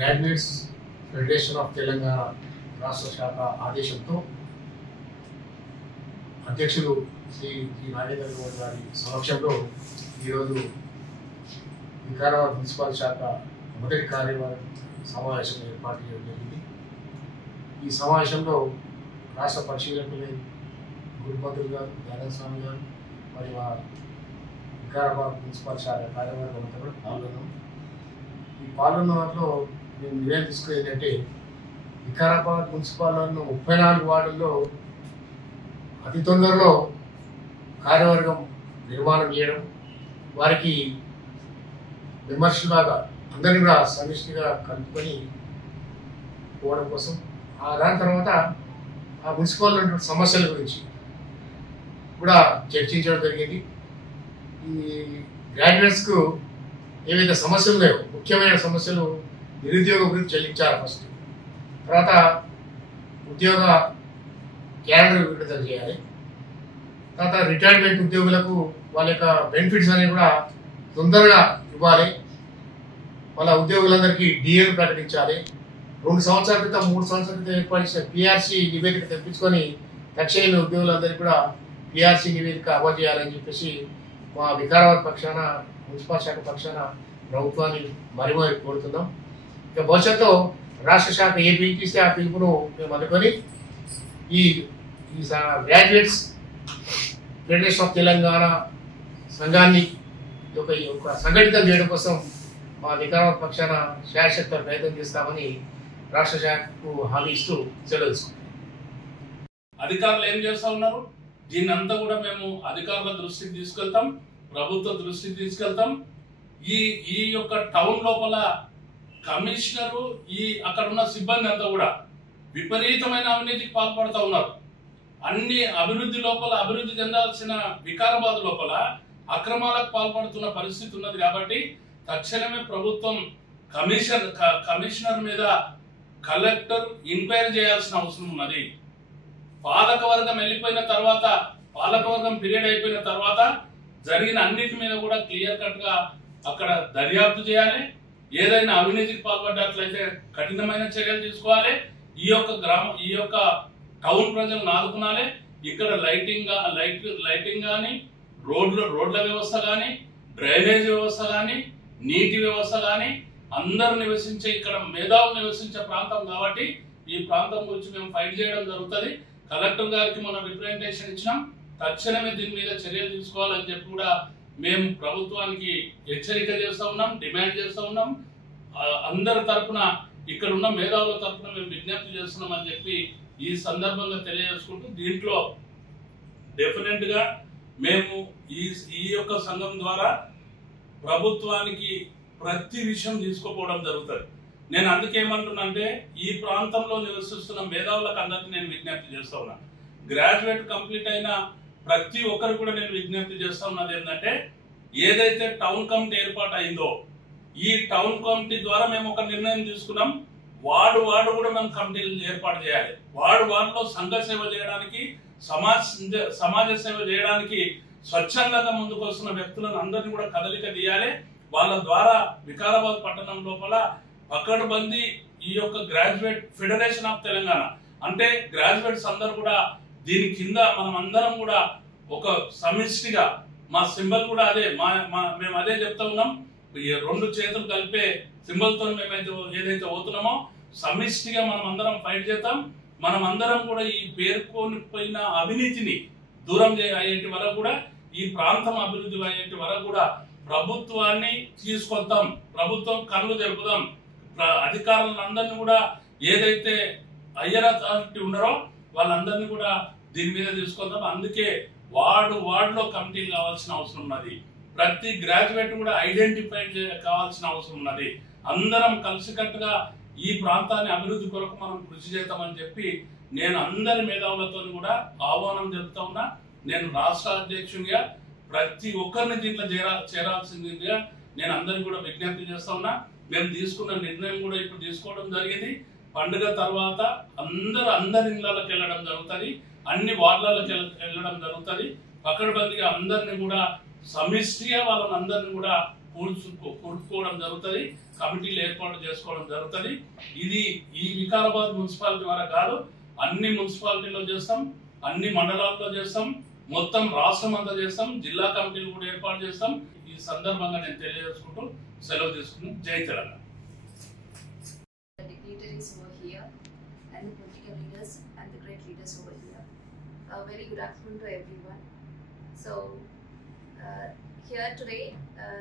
Graduates federation of Telangana రాష్ట్ర శాఖ ఆదేశంతో అధ్యక్షులు శ్రీ నాగేంద్ర గౌడ్ గారి సమక్షంలో ఈరోజు వికారాబాద్ మున్సిపల్ శాఖ మొదటి కార్యవర్గ సమావేశం ఏర్పాటు చేయడం జరిగింది. ఈ సమావేశంలో రాష్ట్ర పరిశీలకులు గురుపతులు గారు, జ్ఞానస్వామి గారు మరి మా వికారాబాద్ మున్సిపల్ శాఖ కార్యవర్గం అంతా కూడా పాల్గొన్నాం. ఈ పాల్గొన్న వాటిలో మేము నిర్ణయం తీసుకునేది ఏంటంటే వికారాబాద్ మున్సిపాలిటీలో 34 వార్డుల్లో అతి తొందరలో కార్యవర్గం నిర్మాణం చేయడం, వారికి విమర్శలాగా అందరినీ కూడా సమిష్టిగా కలుపుకొని పోవడం కోసం దాని తర్వాత ఆ మున్సిపాలిటీ సమస్యల గురించి కూడా చర్చించడం జరిగింది. ఈ గ్రాడ్యుయేట్స్కు ఏవైతే సమస్యలు ఉన్నాయో ముఖ్యమైన సమస్యలు నిరుద్యోగ వృత్తి చెల్లించాలి ఫస్ట్, తర్వాత ఉద్యోగ క్యాలెండర్ విడుదల చేయాలి, తర్వాత రిటైర్మెంట్ ఉద్యోగులకు వాళ్ళ యొక్క బెనిఫిట్స్ అనేవి కూడా తొందరగా ఇవ్వాలి, వాళ్ళ ఉద్యోగులందరికీ డిఏలు ప్రకటించాలి, 2 సంవత్సరాల క్రితం 3 సంవత్సరాల క్రితం ఏర్పాటు చేసిన పిఆర్సీ నివేదిక తెప్పించుకొని తక్షణమే ఉద్యోగులందరికీ కూడా పిఆర్సీ నివేదిక అమలు చేయాలని చెప్పేసి మా వికారాబాద్ పక్షాన మున్సిపల్ శాఖ పక్షాన ప్రభుత్వాన్ని మరి కోరుతున్నాం. ఇక భవిష్యత్తులో రాష్ట్ర శాఖ ఏ పిలుపు ఇస్తే ఆ పిలుపును మేము అనుకొని ఈ గ్రాడ్యుయేట్స్ ఫెడరేషన్ ఆఫ్ తెలంగాణ సంఘాన్ని ఒక సంఘటితం చేయడం కోసం మా వికారాబాద్ పక్షాన శాయశక్తుల ప్రయత్నం చేస్తామని రాష్ట్ర శాఖకు హామీ ఇస్తూ సెలవు తీసుకుంటాం. అధికారులు ఏం చేస్తా ఉన్నారు, దీన్ని అంతా కూడా మేము అధికారుల దృష్టికి తీసుకెళ్తాం, ప్రభుత్వ దృష్టికి తీసుకెళ్తాం. ఈ యొక్క టౌన్ లోపల కమిషనరు అక్కడ ఉన్న సిబ్బంది అంతా కూడా విపరీతమైన అవినీతికి పాల్పడుతూ ఉన్నారు. అన్ని అభివృద్ధి చెందాల్సిన వికారాబాద్ లోపల అక్రమాలకు పాల్పడుతున్న పరిస్థితి ఉన్నది. కాబట్టి తక్షణమే ప్రభుత్వం కమిషనర్ మీద కలెక్టర్ ఎంక్వైరీ చేయాల్సిన అవసరం ఉన్నది. పాలకవర్గం వెళ్ళిపోయిన తర్వాత, పాలకవర్గం పీరియడ్ అయిపోయిన తర్వాత జరిగిన అన్నిటి మీద కూడా క్లియర్ కట్ గా అక్కడ దర్యాప్తు చేయాలి. ఏదైనా అవినీతికి పాల్పడ్డట్లయితే కఠినమైన చర్యలు తీసుకోవాలి. ఈ యొక్క టౌన్ ప్రజలను ఆదుకునాలి. ఇక్కడ లైటింగ్ కానీ, రోడ్ల వ్యవస్థ కానీ, డ్రైనేజ్ వ్యవస్థ కానీ, నీటి వ్యవస్థ కానీ, అందరూ నివసించే, ఇక్కడ మేధావులు నివసించే ప్రాంతం కాబట్టి ఈ ప్రాంతం గురించి మేము ఫైట్ చేయడం జరుగుతుంది. కలెక్టర్ గారికి మనం రిప్రజెంటేషన్ ఇచ్చినాం. తక్షణమే దీని మీద చర్యలు తీసుకోవాలని చెప్పి కూడా మేము ప్రభుత్వానికి హెచ్చరిక చేస్తూ ఉన్నాం, డిమాండ్ చేస్తూ ఉన్నాం. అందరి తరఫున, ఇక్కడ ఉన్న మేధావుల తరఫున మేము విజ్ఞప్తి చేస్తున్నాం అని చెప్పి ఈ సందర్భంగా తెలియజేసుకుంటూ, దీంట్లో డెఫినెట్ గా మేము ఈ యొక్క సంఘం ద్వారా ప్రభుత్వానికి ప్రతి విషయం తీసుకుపోవడం జరుగుతుంది. నేను అందుకేమంటున్నా అంటే ఈ ప్రాంతంలో నివసిస్తున్న మేధావులకు అందరికీ నేను విజ్ఞప్తి చేస్తా ఉన్నాను. గ్రాడ్యుయేట్ కంప్లీట్ అయిన ప్రతి ఒక్కరు కూడా నేను విజ్ఞప్తి చేస్తా ఉన్నది ఏంటంటే, ఏదైతే టౌన్ కమిటీ ఏర్పాటు అయిందో ఈ టౌన్ కమిటీ ద్వారా మేము ఒక నిర్ణయం తీసుకున్నాం. వార్డు కూడా మేము కమిటీలు ఏర్పాటు చేయాలి. వార్డులో సంఘ సేవ చేయడానికి, సమాజ సేవ చేయడానికి స్వచ్ఛందంగా ముందుకు వస్తున్న వ్యక్తులను అందరినీ కూడా కదలిక తీయాలి. వాళ్ళ ద్వారా వికారాబాద్ పట్టణం లోపల పకడ్బందీ ఈ యొక్క గ్రాడ్యుయేట్ ఫెడరేషన్ ఆఫ్ తెలంగాణ అంటే గ్రాడ్యుయేట్స్ అందరూ కూడా దీని కింద మనం అందరం కూడా ఒక సమిష్టిగా, మా సింబల్ కూడా అదే, మేము అదే చెప్తా ఉన్నాం. 2 చేతులు కలిపే సింబల్ తో ఏదైతే అవుతున్నామో సమిష్టిగా మనం అందరం ఫైట్ చేద్దాం. మనం అందరం కూడా ఈ పేర్కొనిపోయిన అవినీతిని దూరం అయ్యేటి వరకు కూడా, ఈ ప్రాంతం అభివృద్ధి అయ్యేటి వరకు కూడా ప్రభుత్వాన్ని తీసుకొద్దాం, ప్రభుత్వం కళ్ళు జరుపుదాం. అధికారులందరినీ కూడా ఏదైతే హయ్యర్ అథారిటీ ఉన్నారో వాళ్ళందరినీ కూడా దీని మీద తీసుకొద్దాం. అందుకే వార్డులో కమిటీలు కావాల్సిన అవసరం ఉన్నది. ప్రతి గ్రాడ్యుయేట్ కూడా ఐడెంటిఫై కావాల్సిన అవసరం ఉన్నది. అందరం కలిసికట్టుగా ఈ ప్రాంతాన్ని అభివృద్ధి కొరకు మనం కృషి చేద్దామని చెప్పి నేను అందరి మేధావులతో కూడా ఆహ్వానం చెప్తా ఉన్నా. నేను రాష్ట్ర అధ్యక్షునిగా ప్రతి ఒక్కరిని దీంట్లో చేరాల్సిందిగా నేను అందరికీ కూడా విజ్ఞప్తి చేస్తా ఉన్నా. మేము తీసుకున్న నిర్ణయం కూడా ఇప్పుడు తీసుకోవడం జరిగింది. పండుగ తర్వాత అందరి ఇళ్లకి వెళ్ళడం జరుగుతుంది, అన్ని వార్డులకు వెళ్ళడం జరుగుతుంది. పకడ్బందీగా అందరినీ కూడా సమిష్టిగా వాళ్ళని అందరినీ కూడా కూర్చుకోవడం జరుగుతుంది, కమిటీలు ఏర్పాటు చేసుకోవడం జరుగుతుంది. ఇది ఈ వికారాబాద్ మున్సిపాలిటీ ద్వారా కాదు, అన్ని మున్సిపాలిటీలో చేస్తాం, అన్ని మండలాల్లో చేస్తాం, మొత్తం రాష్ట్రం అంతా చేస్తాం, జిల్లా కమిటీలు కూడా ఏర్పాటు చేస్తాం. ఈ సందర్భంగా నేను తెలియజేసుకుంటూ సెలవు తీసుకుని జై Telangana. The dignitaries over here and the political leaders and the great leaders over here. Very good afternoon to everyone. So here today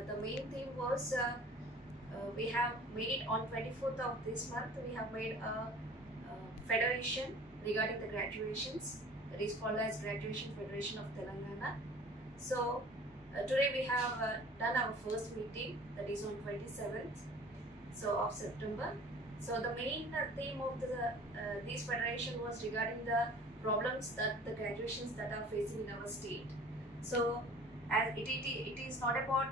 the main theme was we have made on 24th of this month we have made a federation regarding the graduations, that is called as Graduation Federation of Telangana. So today we have done our first meeting, that is on 27th of September. So the main theme of this federation was regarding the problems that the graduations that are facing in our state. So as it is not about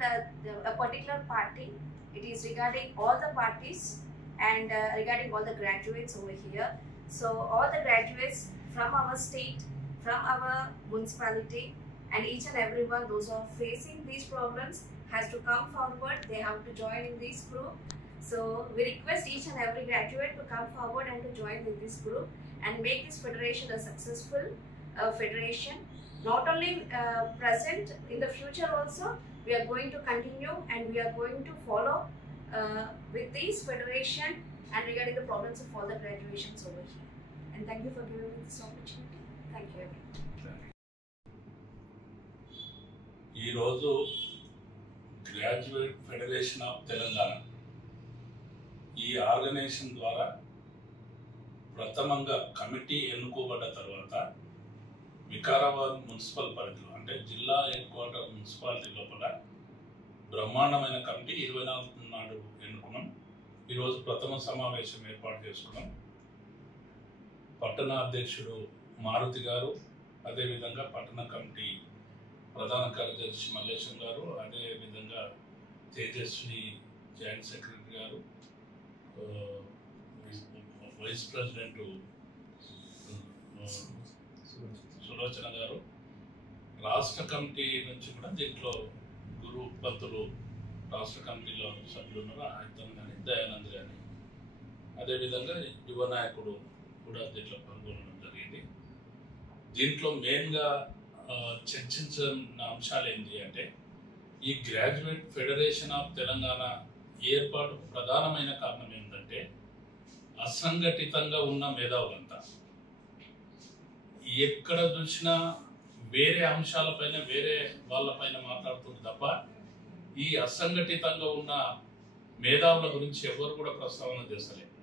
a particular party, it is regarding all the parties and regarding all the graduates over here. So all the graduates from our state, from our municipality, and each and everyone, those who are facing these problems, has to come forward. They have to join in this group. So we request each and every graduate to come forward and to join in this group and make this federation a successful federation. Not only present, in the future also we are going to continue and we are going to follow with this federation and regarding the problems of all the graduations over here. And thank you for giving me this opportunity. Thank you everyone. ఈ రోజు graduate federation of Telangana ఈ organisation ద్వారా ప్రథమంగా committee ఎన్నుకోబడ్డ తర్వాత Vikarabad municipal పరిధిలో అంటే జిల్లా head quarter municipality లోపల బ్రహ్మాండమైన కమిటీ 24 నాడు ఎన్నుకున్నాం. ఈరోజు ప్రథమ సమావేశం ఏర్పాటు చేసుకున్నాం. పట్టణ అధ్యక్షుడు మారుతి గారు, అదేవిధంగా పట్టణ కమిటీ ప్రధాన కార్యదర్శి మల్లేశం గారు, అదేవిధంగా తేజస్వి జాయింట్ సెక్రటరీ గారు, వైస్ ప్రెసిడెంట్ సులోచన గారు, రాష్ట్ర కమిటీ నుంచి కూడా దీంట్లో గురు పంతులు రాష్ట్ర కమిటీలో సభ్యులు ఉన్నారు, ఆయతం కానీ దయానంద్ కానీ, అదేవిధంగా యువ నాయకుడు కూడా దీంట్లో పాల్గొనడం జరిగింది. దీంట్లో మెయిన్గా చర్చించిన అంశాలు ఏంటి అంటే ఈ గ్రాడ్యుయేట్ ఫెడరేషన్ ఆఫ్ తెలంగాణ ఏర్పాటు ప్రధానమైన కారణం ఏంటంటే అసంఘటితంగా ఉన్న మేధావులంతా ఎక్కడ చూసినా వేరే అంశాలపైన వేరే వాళ్ళపైన మాట్లాడుతుంది తప్ప ఈ అసంఘటితంగా ఉన్న మేధావుల గురించి ఎవరు కూడా ప్రస్తావన చేస్తలేదు.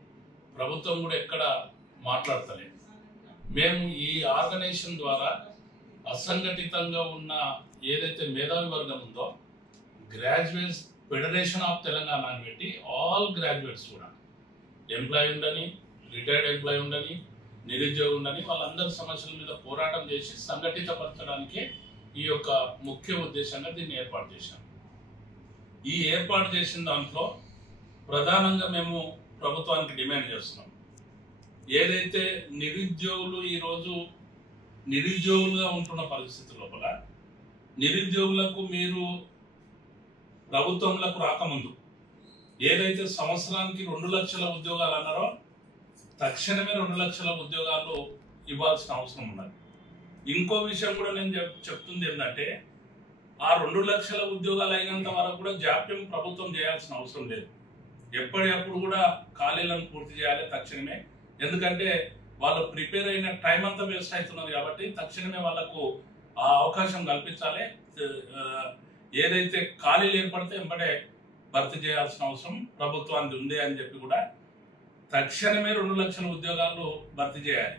ప్రభుత్వం కూడా ఎక్కడ మాట్లాడతలేదు. మేము ఈ ఆర్గనైజేషన్ ద్వారా అసంఘటితంగా ఉన్న ఏదైతే మేధావి వర్గం ఉందో గ్రాడ్యుయేట్స్ ఫెడరేషన్ ఆఫ్ తెలంగాణ అని పెట్టి ఆల్ గ్రాడ్యుయేట్స్ కూడా ఎంప్లాయీ ఉండని, రిటైర్డ్ ఎంప్లాయీ ఉండని, నిరుద్యోగి ఉండని వాళ్ళందరి సమస్యల మీద పోరాటం చేసి సంఘటితపరచడానికే ఈ యొక్క ముఖ్య ఉద్దేశంగా దీన్ని ఏర్పాటు చేశాం. ఈ ఏర్పాటు చేసిన దాంట్లో ప్రధానంగా మేము ప్రభుత్వానికి డిమాండ్ చేస్తున్నాం. ఏదైతే నిరుద్యోగులు ఈరోజు నిరుద్యోగులుగా ఉంటున్న పరిస్థితి లోపల నిరుద్యోగులకు మీరు ప్రభుత్వంలోకి రాకముందు ఏదైతే సంవత్సరానికి 2 లక్షల ఉద్యోగాలు అన్నారో తక్షణమే 2 లక్షల ఉద్యోగాలు ఇవ్వాల్సిన అవసరం ఉన్నది. ఇంకో విషయం కూడా నేను చెప్తుంది ఏంటంటే ఆ 2 లక్షల ఉద్యోగాలు అయినంత వరకు కూడా జాప్యం ప్రభుత్వం చేయాల్సిన అవసరం లేదు. ఎప్పటికప్పుడు కూడా ఖాళీలను పూర్తి చేయాలి తక్షణమే. ఎందుకంటే వాళ్ళు ప్రిపేర్ అయిన టైం అంతా వేస్ట్ అవుతున్నది కాబట్టి తక్షణమే వాళ్ళకు ఆ అవకాశం కల్పించాలి. ఏదైతే ఖాళీలు ఏర్పడితే వెంబడే భర్తీ చేయాల్సిన అవసరం ప్రభుత్వానికి ఉంది అని చెప్పి కూడా తక్షణమే 2 లక్షల ఉద్యోగాలు భర్తీ చేయాలి.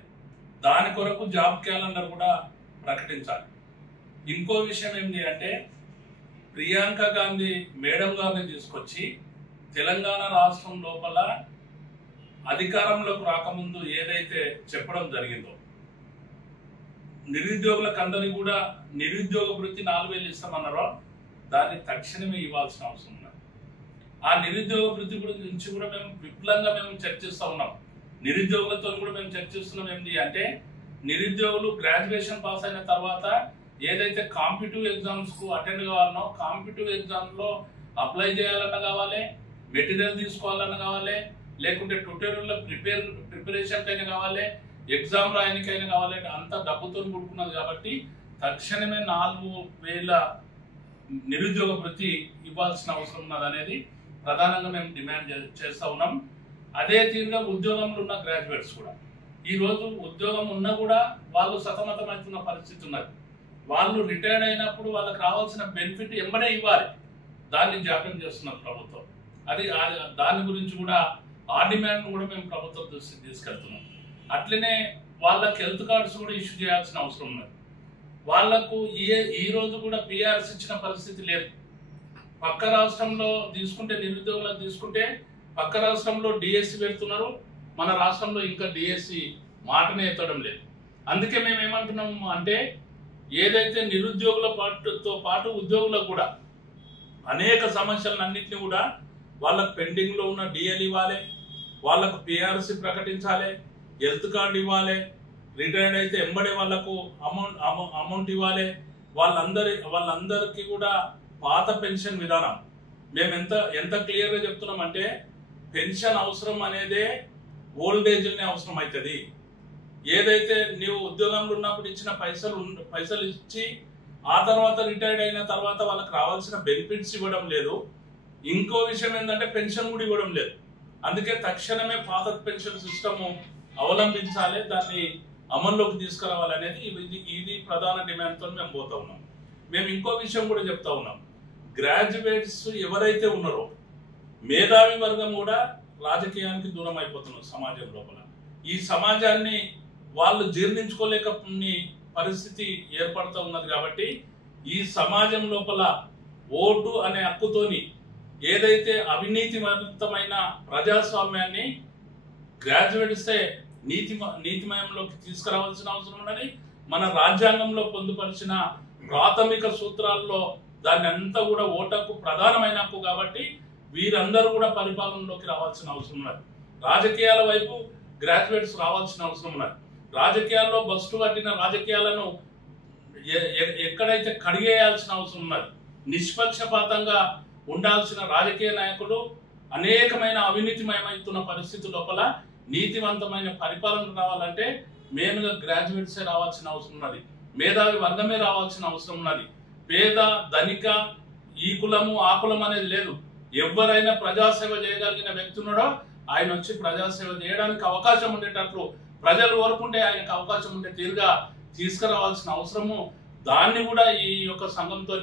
దాని కొరకు జాబ్ క్యాలెండర్ కూడా ప్రకటించాలి. ఇంకో విషయం ఏంటి అంటే ప్రియాంక గాంధీ మేడం గారిని తీసుకొచ్చి తెలంగాణ రాష్ట్రం లోపల అధికారంలోకి రాకముందు ఏదైతే చెప్పడం జరిగిందో నిరుద్యోగులకు అందరికీ కూడా నిరుద్యోగ వృత్తి 4,000 ఇస్తామన్నారో దాన్ని తక్షణమే ఇవ్వాల్సిన అవసరం ఉన్నది. ఆ నిరుద్యోగ వృత్తి గురించి కూడా మేము విపులంగా చర్చిస్తూ ఉన్నాం. నిరుద్యోగులతో కూడా మేము చర్చిస్తున్నాం. ఏంటి అంటే నిరుద్యోగులు గ్రాడ్యుయేషన్ పాస్ అయిన తర్వాత ఏదైతే కాంపిటిటివ్ ఎగ్జామ్స్ కు అటెండ్ కావాలనో కాంపిటిటివ్ ఎగ్జామ్ లో అప్లై చేయాలన్నా కావాలి, మెటీరియల్ తీసుకోవాలన్నా కావాలి, లేకుంటే ట్యూటోరియల్లో ప్రిపరేషన్ అయినా కావాలి, ఎగ్జామ్ రాయడానికైనా కావాలి, అంత డబ్బుతో కూడుకున్నది. కాబట్టి తక్షణమే 4,000 నిరుద్యోగ వృత్తి ఇవ్వాల్సిన అవసరం ఉన్నది అనేది ప్రధానంగా మేము డిమాండ్ చేస్తూ ఉన్నాం. అదే తీరుగా ఉద్యోగంలో ఉన్న గ్రాడ్యుయేట్స్ కూడా ఈరోజు ఉద్యోగం ఉన్నా కూడా వాళ్ళు సతమతమవుతున్న పరిస్థితి ఉన్నది. వాళ్ళు రిటైర్డ్ అయినప్పుడు వాళ్ళకి రావాల్సిన బెనిఫిట్ ఎంబడే ఇవ్వాలి, దాన్ని జాప్యం చేస్తున్నారు ప్రభుత్వం. దాని గురించి కూడా ఆ డిమాండ్ కూడా మేము ప్రభుత్వం దృష్టికి తీసుకెళ్తున్నాం. అట్లనే వాళ్ళకి హెల్త్ కార్డ్స్ కూడా ఇష్యూ చేయాల్సిన అవసరం ఉన్నది. వాళ్లకు ఈ రోజు కూడా పిఆర్ఎస్ ఇచ్చిన పరిస్థితి లేదు. పక్క రాష్ట్రంలో తీసుకుంటే, నిరుద్యోగులకు తీసుకుంటే పక్క రాష్ట్రంలో డిఎస్సి పెడుతున్నారు, మన రాష్ట్రంలో ఇంకా డిఎస్సి మాటనే ఎత్తడం లేదు. అందుకే మేము ఏమంటున్నాము అంటే, ఏదైతే నిరుద్యోగుల పాటు ఉద్యోగులకు కూడా అనేక సమస్యలన్నింటినీ కూడా వాళ్ళకు పెండింగ్లో ఉన్న డిఎల్ ఇవ్వాలి, వాళ్ళకు పిఆర్సి ప్రకటించాలి, హెల్త్ కార్డు ఇవ్వాలి, రిటైర్డ్ అయితే ఎంబడే వాళ్ళకు అమౌంట్ ఇవ్వాలి. వాళ్ళందరికీ కూడా పాత పెన్షన్ విధానం మేము ఎంత క్లియర్గా చెప్తున్నామంటే, పెన్షన్ అవసరం అనేదే ఓల్డ్ ఏజ్లోనే అవసరం అవుతుంది. ఏదైతే నీవు ఉద్యోగంలో ఉన్నప్పుడు ఇచ్చిన పైసలు ఇచ్చి ఆ తర్వాత రిటైర్డ్ అయిన తర్వాత వాళ్ళకి రావాల్సిన బెనిఫిట్స్ ఇవ్వడం లేదు. ఇంకో విషయం ఏంటంటే పెన్షన్ కూడా ఇవ్వడం లేదు. అందుకే తక్షణమే పాత పెన్షన్ సిస్టమ్ అవలంబించాలి, దాన్ని అమల్లోకి తీసుకురావాలనేది ఇది ప్రధాన డిమాండ్తో మేము పోతా ఉన్నాం. మేము ఇంకో విషయం కూడా చెప్తా ఉన్నాం, గ్రాడ్యుయేట్స్ ఎవరైతే ఉన్నారో మేధావి వర్గం కూడా రాజకీయానికి దూరం అయిపోతున్నారు సమాజం లోపల. ఈ సమాజాన్ని వాళ్ళు జీర్ణించుకోలేక పరిస్థితి ఏర్పడుతూ ఉన్నది. కాబట్టి ఈ సమాజం లోపల ఓటు అనే హక్కుతోని ఏదైతే అవినీతివంతమైన ప్రజాస్వామ్యాన్ని గ్రాడ్యుయేట్సే నీతిమయంలోకి తీసుకురావాల్సిన అవసరం ఉన్నది. మన రాజ్యాంగంలో పొందుపరిచిన ప్రాథమిక సూత్రాల్లో దాన్ని అంతా కూడా ఓటకు ప్రధానమైన హక్కు. కాబట్టి వీరందరూ కూడా పరిపాలనలోకి రావాల్సిన అవసరం ఉన్నది. రాజకీయాల వైపు గ్రాడ్యుయేట్స్ రావాల్సిన అవసరం ఉన్నది. రాజకీయాల్లో బస్టు పట్టిన రాజకీయాలను ఎక్కడైతే కడిగేయాల్సిన అవసరం ఉన్నది. నిష్పక్షపాతంగా ఉండాల్సిన రాజకీయ నాయకులు అనేకమైన అవినీతిమయమవుతున్న పరిస్థితి లోపల నీతివంతమైన పరిపాలన రావాలంటే మెయిన్గా గ్రాడ్యుయేట్సే రావాల్సిన అవసరం ఉన్నది. మేధావి వర్గమే రావాల్సిన అవసరం ఉన్నది. పేద ధనిక ఈ కులము ఆ కులం అనేది లేదు. ఎవరైనా ప్రజాసేవ చేయగలిగిన వ్యక్తి ఉన్నాడో ఆయన వచ్చి ప్రజాసేవ చేయడానికి అవకాశం ఉండేటట్లు ప్రజలు కోరుకుంటే ఆయనకు అవకాశం ఉండే తీరుగా తీసుకురావాల్సిన అవసరము, దాన్ని కూడా ఈ యొక్క సంఘంతో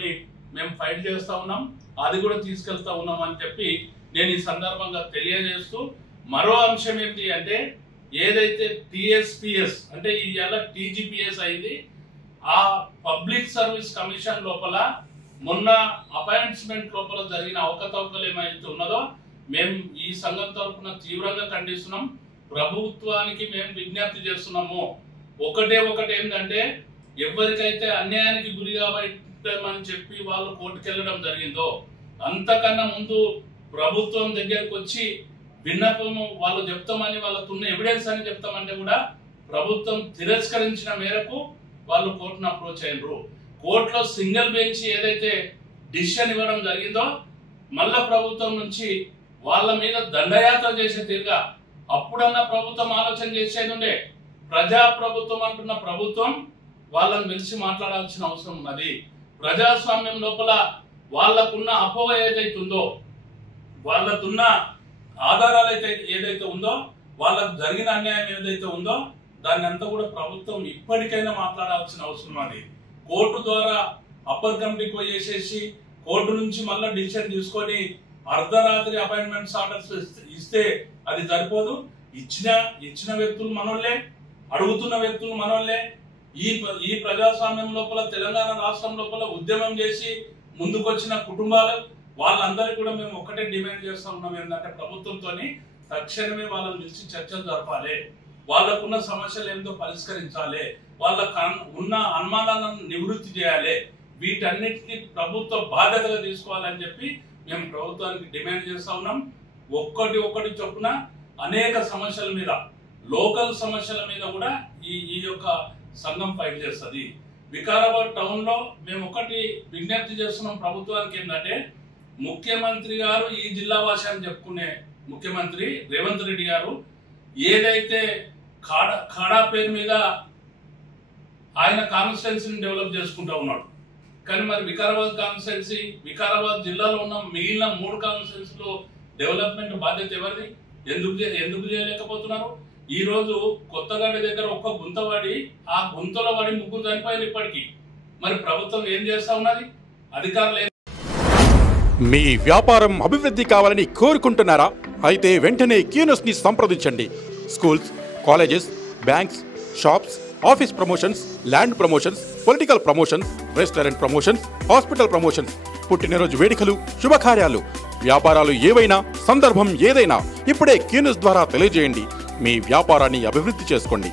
మేము ఫైట్ చేస్తూ ఉన్నాం, అది కూడా తీసుకెళ్తా ఉన్నాం అని చెప్పి నేను ఈ సందర్భంగా తెలియజేస్తూ, మరో అంశం ఏంటి అంటే, ఏదైతే టీఎస్పిఎస్ అంటే ఇవాళ టీజీపీఎస్ అయింది, ఆ పబ్లిక్ సర్వీస్ కమిషన్ లోపల మొన్న అపాయింట్మెంట్ లోపల జరిగిన అవకతవకలు ఏమైతే ఉన్నదో మేము ఈ సంఘం తరఫున తీవ్రంగా ఖండిస్తున్నాం. ప్రభుత్వానికి మేము విజ్ఞప్తి చేస్తున్నాము, ఒకటి ఏంటంటే, ఎవరికైతే అన్యాయానికి గురి కాబట్టమని చెప్పి వాళ్ళు కోర్టుకు వెళ్ళడం జరిగిందో, అంతకన్నా ముందు ప్రభుత్వం దగ్గరకు వచ్చి విన్నపము వాళ్ళు చెప్తామని వాళ్ళకున్న ఎవిడెన్స్ అని చెప్తామంటే కూడా ప్రభుత్వం తిరస్కరించిన మేరకు వాళ్ళు కోర్టును అప్రోచ్ అయినరు. కోర్టులో సింగిల్ బెంచ్ ఏదైతే డిసిషన్ ఇవ్వడం జరిగిందో, మళ్ళా ప్రభుత్వం నుంచి వాళ్ళ మీద దండయాత్ర చేసే తీరుగా అప్పుడన్నా ప్రభుత్వం ఆలోచన చేసేది ఉండే. ప్రజా ప్రభుత్వం అంటున్న ప్రభుత్వం వాళ్ళని పిలిచి మాట్లాడాల్సిన అవసరం ఉన్నది. ప్రజాస్వామ్యం లోపల వాళ్ళకున్న అపోహ ఏదైతే ఉందో, వాళ్ళకున్న ఆధారాలు అయితే ఏదైతే ఉందో, వాళ్ళకు జరిగిన అన్యాయం ఏదైతే ఉందో, దాన్ని అంతా కూడా ప్రభుత్వం ఇప్పటికైనా మాట్లాడాల్సిన అవసరం ఉన్నది. కోర్టు ద్వారా అప్పర్ కమిటీకి పోయేసేసి కోర్టు నుంచి మళ్ళీ డిసిషన్ తీసుకొని అర్ధరాత్రి అపాయింట్మెంట్స్ ఆర్డర్స్ ఇస్తే అది సరిపోదు. ఇచ్చిన వ్యక్తులు మనోళ్లే, అడుగుతున్న వ్యక్తులు మనోళ్లే. ఈ ప్రజాస్వామ్యం లోపల తెలంగాణ రాష్ట్రం లోపల ఉద్యమం చేసి ముందుకొచ్చిన కుటుంబాలు వాళ్ళందరికీ కూడా మేము ఒక్కటే డిమాండ్ చేస్తూ ఉన్నాం, ఏంటంటే ప్రభుత్వంతో తక్షణమే వాళ్ళని పిలిచి చర్చలు జరపాలి, వాళ్ళకున్న సమస్యలు ఏంటో పరిష్కరించాలి, వాళ్ళకు ఉన్న అనుమానాలను నివృత్తి చేయాలి. వీటన్నిటిని ప్రభుత్వ బాధ్యతగా తీసుకోవాలని చెప్పి మేము ప్రభుత్వానికి డిమాండ్ చేస్తూ ఉన్నాం. ఒక్కటి చొప్పున అనేక సమస్యల మీద, లోకల్ సమస్యల మీద కూడా ఈ యొక్క సంఘం ఫైట్ చేస్తుంది. వికారాబాద్ టౌన్ లో మేము ఒకటి విజ్ఞప్తి చేస్తున్నాం ప్రభుత్వానికి, ఏంటంటే ముఖ్యమంత్రి గారు ఈ జిల్లా వాసి అని చెప్పుకునే ముఖ్యమంత్రి రేవంత్ రెడ్డి గారు ఏదైతే ఖాడా పేరు మీద ఆయన కాన్స్టిట్యున్సీని డెవలప్ చేసుకుంటూ ఉన్నాడు, కానీ మరి వికారాబాద్ కాన్స్టిట్యున్సీ, వికారాబాద్ జిల్లాలో ఉన్న మిగిలిన 3 కాన్స్టిట్యున్సీలో డెవలప్మెంట్ బాధ్యత ఎవరిది? ఎందుకు చేయలేకపోతున్నారు? ఈ రోజు కొత్తగడ్డ దగ్గర ఒక్క గుంత పడి ఆ గుంతలో పడి 3 చనిపోయారు ఇప్పటికీ. మరి ప్రభుత్వం ఏం చేస్తా ఉన్నది? అధికారులు మీ వ్యాపారం అభివృద్ధి కావాలని కోరుకుంటున్నారా? అయితే వెంటనే క్యూనస్ని సంప్రదించండి. Schools, colleges, banks, shops, office promotions, land promotions, political promotions, restaurant promotions, hospital promotions, పుట్టినరోజు వేడుకలు, శుభకార్యాలు, వ్యాపారాలు ఏవైనా, సందర్భం ఏదైనా ఇప్పుడే క్యూనస్ ద్వారా తెలియజేయండి. మీ వ్యాపారాన్ని అభివృద్ధి చేసుకోండి.